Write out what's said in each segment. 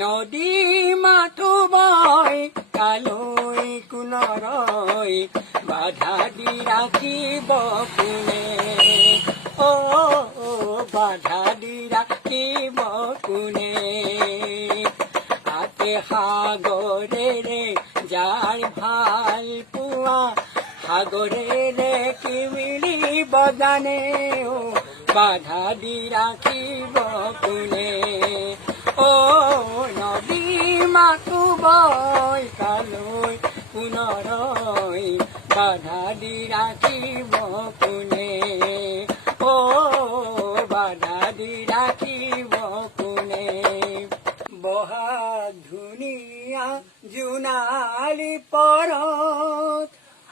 নদী মাথো বয় কালৈ কোনৰৈ বাধা দি ৰাখিব কোনে অ বাধা দি ৰাখিব কোনে আতে সাগৰেৰে যাৰ ভাল পোৱা সাগৰেৰে কি মিলিব জানে অ বাধা দি ৰাখিব কোনে অ নদী মাথো বয় কালৈ কোনৰৈ বাধা দি ৰাখিব কোনে অ বাধা দি ৰাখিব কোনে বহাগ ধুনীয়া জোনালী পৰত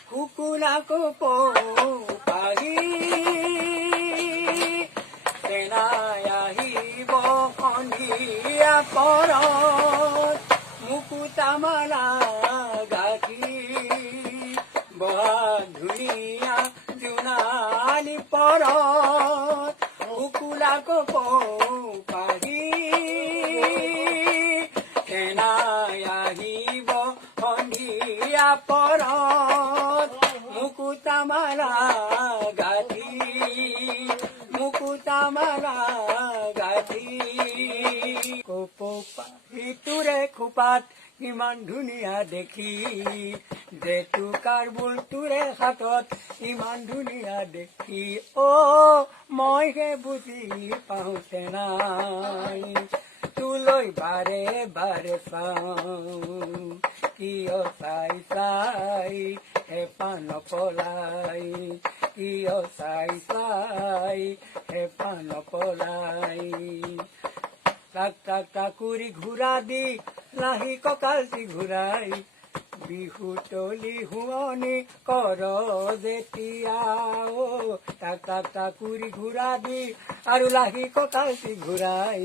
শুকুলাকো পাহি সেনাই আহিব সন্ধিয়া পৰত মুকুতামালা গাঠি বহাগ ধুনীয়া জোনালী পৰত শুকুলাকো পাহি সেনাই আহিব সন্ধিয়া পৰত মুকুতামালা গাঠি মুকুতামালা গাঠি ইটোৰে খোপাত ইমান ধুনীয়া দেখি জেতুকাৰ বোলটোৰে হাতত ইমান ধুনীয়া দেখি অ মইহে বুজি পাওঁতে নাই তোলৈ বাৰে বাৰে চাওঁ কিয় চাই চাই হেঁপাহ নপলাই কিয় চাই চাই হেঁপাহ নপলাই টাক টাক টাকুৰি ঘূৰা দি লাহি কঁকালটি ঘূৰাই বিহু তলি শুৱনি কৰ যেতিয়া অ টাক টাক টাকুৰি ঘূৰা দি আৰু লাহি কঁকালটি ঘূৰাই